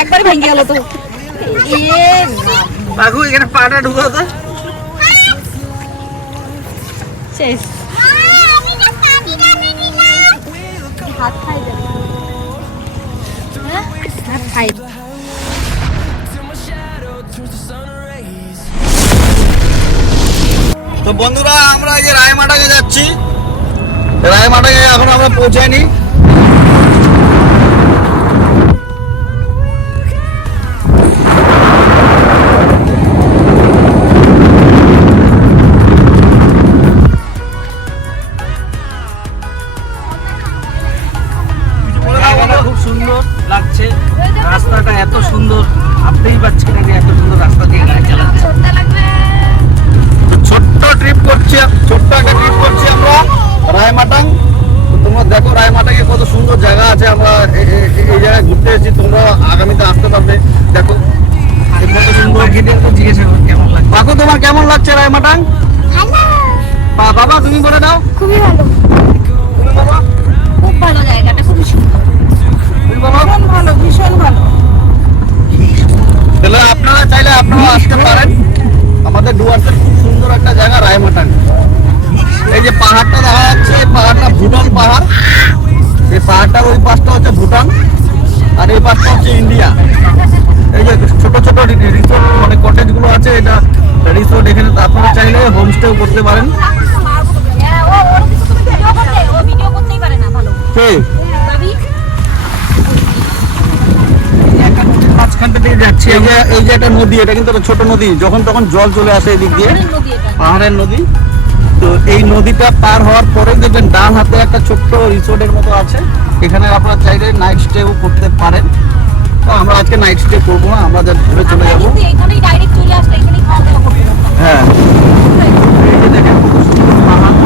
একবার ভেঙে গেল তো বাঘু এখানে পাটা ঢুকো তো শেষ হাত খাই যাবে হাত খাই তো বন্ধুরা আমরা এই যে রায়মাটাকে যাচ্ছি রায়মাটাকে এখন আমরা পৌঁছাইনি খুব সুন্দর লাগছে রাস্তাটা এত সুন্দর আপনিই পাচ্ছেন এত সুন্দর রাস্তা দিয়ে গাড়ি চালাচ্ছে ছোট্ট ট্রিপ করছি ছোট্ট একটা ট্রিপ করছি আমরা রায়মাটাং তোমরা দেখো রায়মাটাঙ্গে কত সুন্দর জায়গা আছে আমরা এই জায়গায় ঘুরতে এসেছি তোমরা আগামীতে আসতে পারবে দেখো কত সুন্দর জিজ্ঞেস কেমন লাগছে কাকু তোমার কেমন লাগছে রায়মাটাং বাবা তুমি বলে দাও খুবই ভালো বাবা খুব ভালো জায়গাটা খুবই সুন্দর বাবা ভালো ভীষণ ভালো তাহলে আপনারা চাইলে আপনারা আসতে পারেন আমাদের ডুয়ার্সের খুব সুন্দর একটা জায়গা রায়মাটাং এই যে পাহাড়টা দেখা যাচ্ছে এই পাহাড়টা ভুটান পাহাড় এই পাহাড়টার ওই পাশটা হচ্ছে ভুটান আর এই পাশটা হচ্ছে ইন্ডিয়া এই যে ছোট ছোট রিসোর্ট মানে কটেজ গুলো আছে এটা রিসোর্ট এখানে আপনারা চাইলে হোমস্টেও করতে পারেন মাঝখান থেকে যাচ্ছি এই যে একটা নদী এটা কিন্তু ছোট নদী যখন তখন জল চলে আসে এদিক দিয়ে পাহাড়ের নদী তো এই নদীটা পার হওয়ার পরে দেখবেন ডান হাতে একটা ছোট্ট রিসোর্টের মতো আছে এখানে আপনারা চাইলে নাইট স্টেও করতে পারেন তো আমরা আজকে নাইট স্টে করবো না আমরা যা ঘুরে চলে যাবো হ্যাঁ এই যে দেখেন কত সুন্দর পাহাড়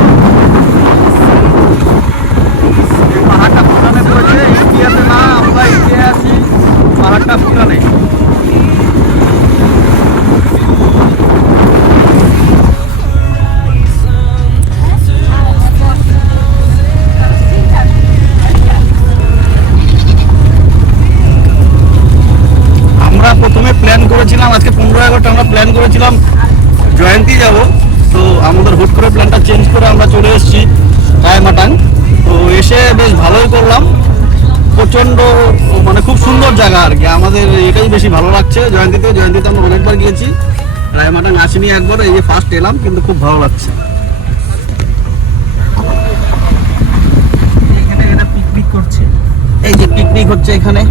এই পাহাড়টা ভুটানে পড়েছে ইন্ডিয়াতে না আমরা ইন্ডিয়া আছি পাহাড়টা ভুটানে প্রথমে প্ল্যান করেছিলাম আজকে 15 আগস্ট আমরা প্ল্যান করেছিলাম জয়ন্তী যাব তো আমাদের হুট করে প্ল্যানটা চেঞ্জ করে আমরা চলে এসেছি রায়মাটাং তো এসে বেশ ভালোই করলাম প্রচণ্ড মানে খুব সুন্দর জায়গা আর কি আমাদের এটাই বেশি ভালো লাগছে জয়ন্তীতে আমরা অনেকবার গিয়েছি রায়মাটাং আসিনি একবার এই যে ফার্স্ট এলাম কিন্তু খুব ভালো লাগছে এখানে এরা পিকনিক করছে এই যে পিকনিক হচ্ছে এখানে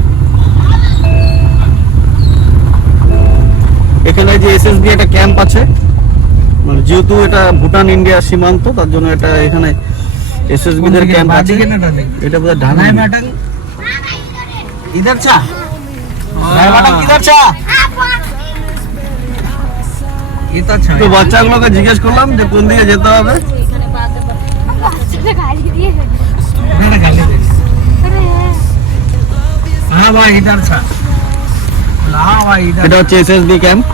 এখানে যে এসএসবি একটা ক্যাম্প আছে মানে যেহেতু এটা ভুটান ইন্ডিয়া সীমান্ত তার জন্য এটা এখানে এসএসবি দের ক্যাম্প আছে এটা বোধহয় ঢালাই মাটাং इधर चा রায়মাটাং किधर चा এটা ছা তো বাচ্চাগুলোকে জিজ্ঞেস করলাম যে কোন দিকে যেতে হবে এখানে বাচ্চাটা গাড়ি দিয়ে না গালি দে হ্যাঁ ভাই इधर ছা না ভাই এটা হচ্ছে এসএসবি ক্যাম্প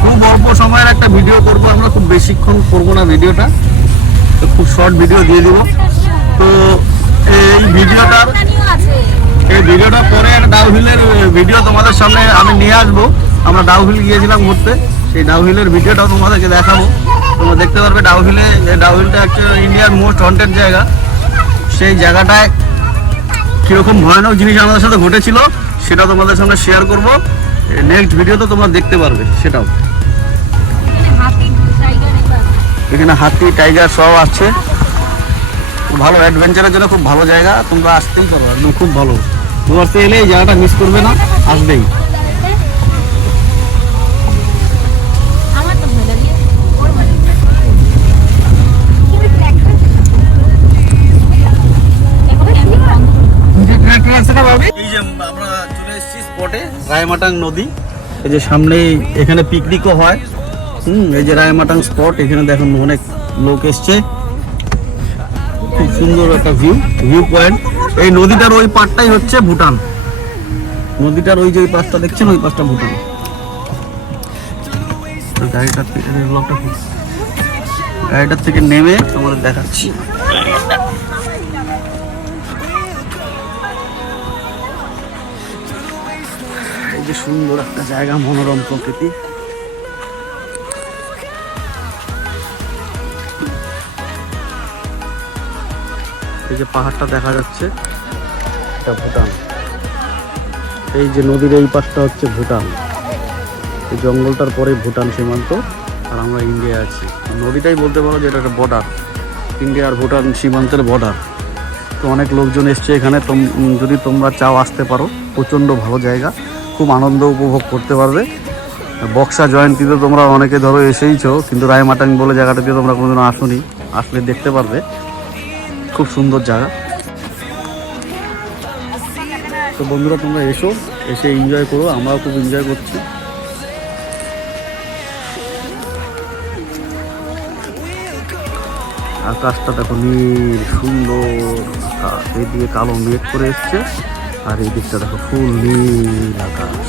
খুব অল্প সময়ের একটা ভিডিও করব আমরা খুব বেশিক্ষণ করবো না ভিডিওটা তো খুব শর্ট ভিডিও দিয়ে দিব তো এই ভিডিওটা পরে একটা ডাউহিলের ভিডিও তোমাদের সামনে আমি নিয়ে আসবো আমরা ডাউহিল গিয়েছিলাম ঘুরতে সেই ডাউহিলের ভিডিওটাও তোমাদেরকে দেখাবো তোমরা দেখতে পারবে ডাউহিলটা একটা ইন্ডিয়ার মোস্ট হন্টেড জায়গা সেই জায়গাটায় কিরকম ভয়ানক জিনিস আমাদের সাথে ঘটেছিল সেটা তোমাদের সামনে শেয়ার করব নেক্সট ভিডিওতে তোমরা দেখতে পারবে সেটাও এখানে হাতি টাইগার সব আছে ভালো অ্যাডভেঞ্চারের জন্য খুব ভালো জায়গা তোমরা আসতেই পারো একদম খুব ভালো ঘুরতে এলে এই জায়গাটা মিস করবে না আসবেই এই যে আমরা চলে এসেছি স্পটে রায়মাটাং নদী। এই যে সামনেই এখানে পিকনিকও হয়। এই যে রায়মাটাং স্পট, এখানে দেখুন অনেক লোক এসছে। খুব সুন্দর একটা ভিউ পয়েন্ট। এই নদীটার ওই পাড়টাই হচ্ছে ভুটান। নদীটার ওই যে ওই পাশটা দেখছেন, ওই পাশটা ভুটান। গাড়িটার থেকে নেমে তোমাদের দেখাচ্ছি। এই যে সুন্দর একটা জায়গা, মনোরম প্রকৃতি। এই যে পাহাড়টা দেখা যাচ্ছে, এটা ভুটান। এই যে নদীর এই পাশটা হচ্ছে ভুটান। এই জঙ্গলটার পরে ভুটান সীমান্ত, আর আমরা ইন্ডিয়া আছি। নদীটাই বলতে পারো যে এটা একটা বর্ডার, ইন্ডিয়া আর ভুটান সীমান্তের বর্ডার। তো অনেক লোকজন এসছে এখানে। যদি তোমরা চাও আসতে পারো, প্রচণ্ড ভালো জায়গা, খুব আনন্দ উপভোগ করতে পারবে। বক্সা জয়ন্তীতে তোমরা অনেকে ধরো এসেইছো, কিন্তু রায়মাটাং বলে জায়গাটাতে তোমরা কোনোদিনও আসোনি, আসলে দেখতে পারবে। খুব সুন্দর জায়গা। তো বন্ধুরা তোমরা এসে এনজয় করো, আমরাও খুব এনজয় করছি। আকাশটা দেখো নীল সুন্দর, এইদিকে কালো মেঘ করে এসছে, আর এই দিকটা দেখো ফুল নীল আকাশ।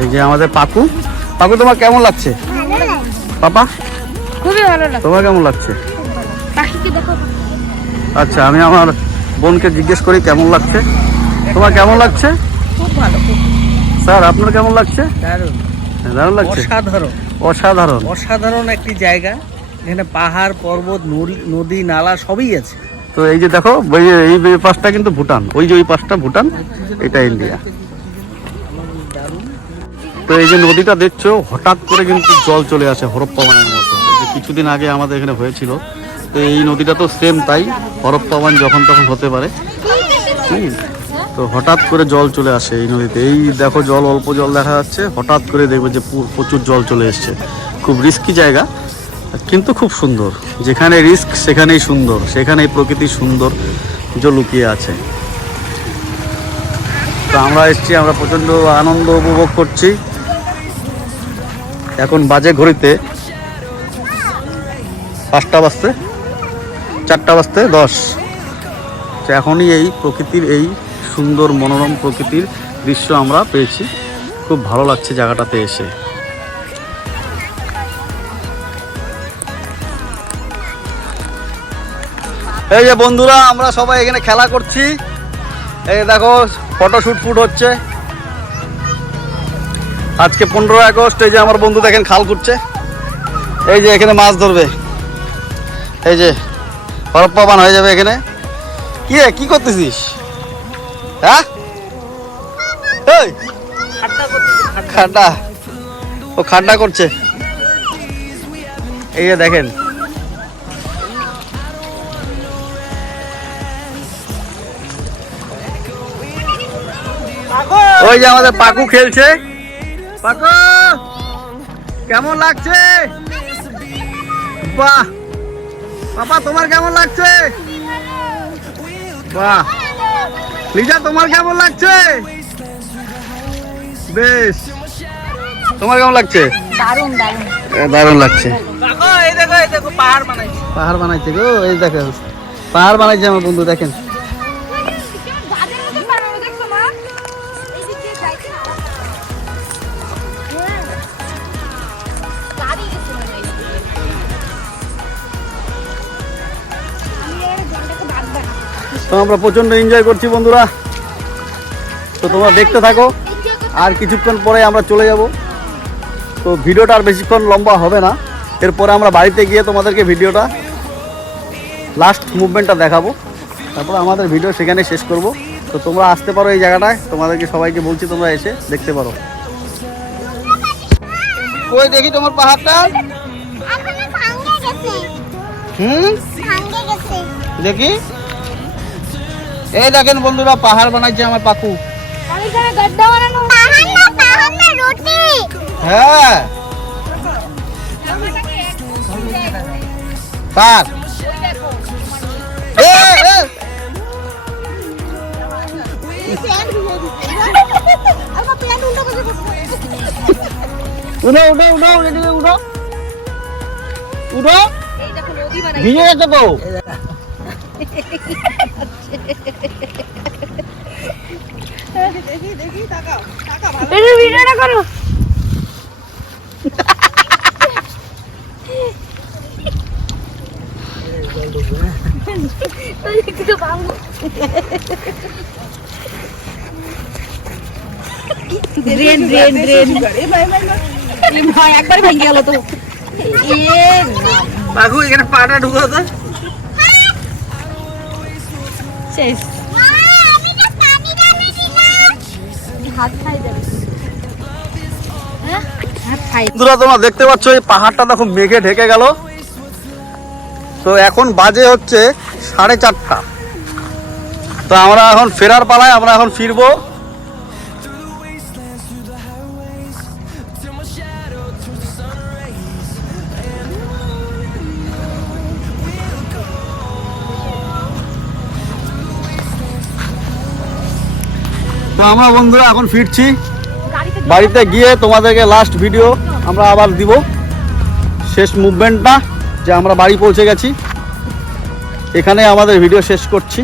এই যে আমাদের পাকু তোমার কেমন লাগছে পাপা? খুবই ভালো লাগে। তোমার কেমন লাগছে? পাখিকে দেখো। আচ্ছা, আমি আমার বোনকে জিজ্ঞেস করি কেমন লাগছে। তোমার কেমন লাগছে? খুব ভালো। স্যার আপনার কেমন লাগছে? দারুণ, দারুণ লাগছে। অসাধারণ অসাধারণ একটি জায়গা, এখানে পাহাড় পর্বত নদী নালা সবই আছে। তো এই যে দেখো, এই পাশটা কিন্তু ভুটান, ওই যে ওই পাশটা ভুটান, এটা ইন্ডিয়া। তো এই যে নদীটা দেখছো, হঠাৎ করে কিন্তু জল চলে আসে হরপ্পা বানের মতো। এই যে কিছুদিন আগে আমাদের এখানে হয়েছিল। তো এই নদীটা তো সেম তাই, হরপ্পা বান যখন তখন হতে পারে। তো হঠাৎ করে জল চলে আসে এই নদীতে। এই দেখো জল, অল্প জল দেখা যাচ্ছে, হঠাৎ করে দেখবে যে প্রচুর জল চলে এসছে। খুব রিস্কি জায়গা, কিন্তু খুব সুন্দর। যেখানে রিস্ক সেখানেই সুন্দর, সেখানেই প্রকৃতির সুন্দর যে লুকিয়ে আছে। তো আমরা এসছি, আমরা প্রচণ্ড আনন্দ উপভোগ করছি। এখন বাজে ঘড়িতে 5টা বাজতে 4টা বাজতে 10। তো এখনই এই প্রকৃতির, এই সুন্দর মনোরম প্রকৃতির দৃশ্য আমরা পেয়েছি। খুব ভালো লাগছে জায়গাটাতে এসে। এই যে বন্ধুরা, আমরা সবাই এখানে খেলা করছি। এই দেখো ফটোশুট হচ্ছে। আজকে 15 আগস্ট। এই যে আমার বন্ধু দেখেন খাল করছে, এই যে এখানে মাছ ধরবে। এই যে হরপ্পা বান হয়ে যাবে এখানে। কি করতেছিস? হ্যাঁ, খাড্ডা, ও খাড্ডা করছে। এই যে দেখেন, ওই যে আমাদের পাকু খেলছে। পাকু কেমন লাগছে? বাহ, পাপা তোমার কেমন লাগছে? বাহ, লিজা তোমার কেমন লাগছে? বেশ, তোমার কেমন লাগছে? দারুণ দারুণ দারুণ লাগছে। এই দেখো পাহাড় বানাইছে গো, এই দেখো পাহাড় বানাইছে আমার বন্ধু, দেখেন। তো আমরা প্রচন্ড এনজয় করছি বন্ধুরা। তো তোমরা দেখতে থাকো, আর কিছুক্ষণ পরে আমরা চলে যাব। তো ভিডিওটা আর বেশিক্ষণ লম্বা হবে না, এরপরে আমরা বাড়িতে গিয়ে তোমাদেরকে ভিডিওটা লাস্ট মুভমেন্টটা দেখাবো, তারপর আমাদের ভিডিও সেখানে শেষ করব। তো তোমরা আসতে পারো এই জায়গাটায়, তোমাদেরকে সবাইকে বলছি তোমরা এসে দেখতে পারো। কই দেখি তোমার পাহাড়টা। দেখি, এই দেখেন বন্ধুরা, পাহাড় বানাইছে আমার পাকু। হ্যাঁ, উঠো উঠো উঠো এদিকে উঠো উঠো ভিজে গেছে তো ভিডিওটা করো। ড্রেন ড্রেন ড্রেন একবার ভেঙে গেল তো। বাঘু এখানে পাটা ঢুকাও তো। শেষ হাত খাই যাবে। হাত খাই বন্ধুরা তোমরা দেখতে পাচ্ছ এই পাহাড়টা দেখো মেঘে ঢেকে গেল। তো এখন বাজে হচ্ছে 4:30। তো আমরা এখন ফেরার পালায়, আমরা এখন ফিরবো। তো আমরা বন্ধুরা এখন ফিরছি। বাড়িতে গিয়ে তোমাদেরকে লাস্ট ভিডিও আমরা আবার দিব, শেষ মুভমেন্টটা যে আমরা বাড়ি পৌঁছে গেছি। এখানে আমাদের ভিডিও শেষ করছি।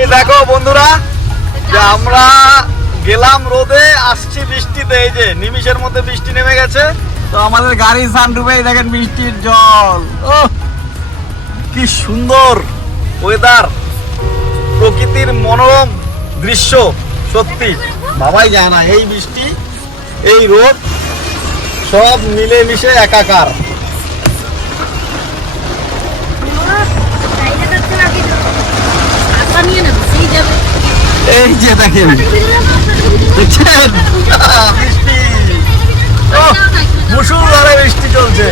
এই দেখো বন্ধুরা যে আমরা গেলাম রোদে, আসছি বৃষ্টিতে। এই যে নিমিষের মধ্যে বৃষ্টি নেমে গেছে। তো আমাদের গাড়ি সানরুফেই দেখেন বৃষ্টির জল। ও কি সুন্দর ওয়েদার, প্রকৃতির মনোরম দৃশ্য। সত্যি ভাবাই যায় না, এই বৃষ্টি এই রোদ সব মিলে মিশে একাকার। এই যে দেখেন দেখছেন বৃষ্টি, মুষলধারে বৃষ্টি চলছে।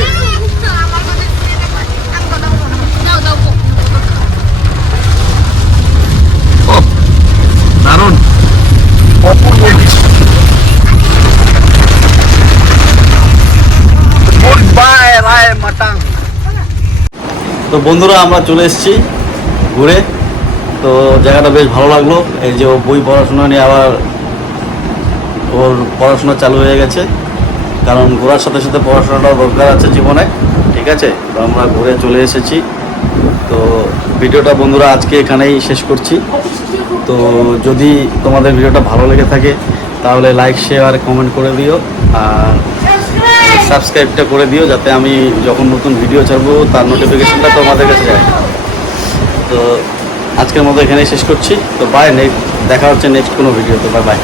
দারুণ অপূর্ব বৃষ্টি। গুড বাই রায় মাটাং। তো বন্ধুরা আমরা চলে এসেছি ঘুরে। তো জায়গাটা বেশ ভালো লাগলো। এই যে ও বই পড়াশোনা নিয়ে আবার ওর পড়াশোনা চালু হয়ে গেছে, কারণ ঘোরার সাথে সাথে পড়াশোনাটাও দরকার আছে জীবনে। ঠিক আছে, তো আমরা ঘুরে চলে এসেছি। তো ভিডিওটা বন্ধুরা আজকে এখানেই শেষ করছি। তো যদি তোমাদের ভিডিওটা ভালো লেগে থাকে তাহলে লাইক শেয়ার কমেন্ট করে দিও, আর সাবস্ক্রাইবটা করে দিও, যাতে আমি যখন নতুন ভিডিও ছাড়বো তার নোটিফিকেশনটা তোমাদের কাছে যায়। তো আজকের মতো এখানেই শেষ করছি। তো বাই, দেখা হচ্ছে নেক্সট কোনো ভিডিওতে। Bye bye.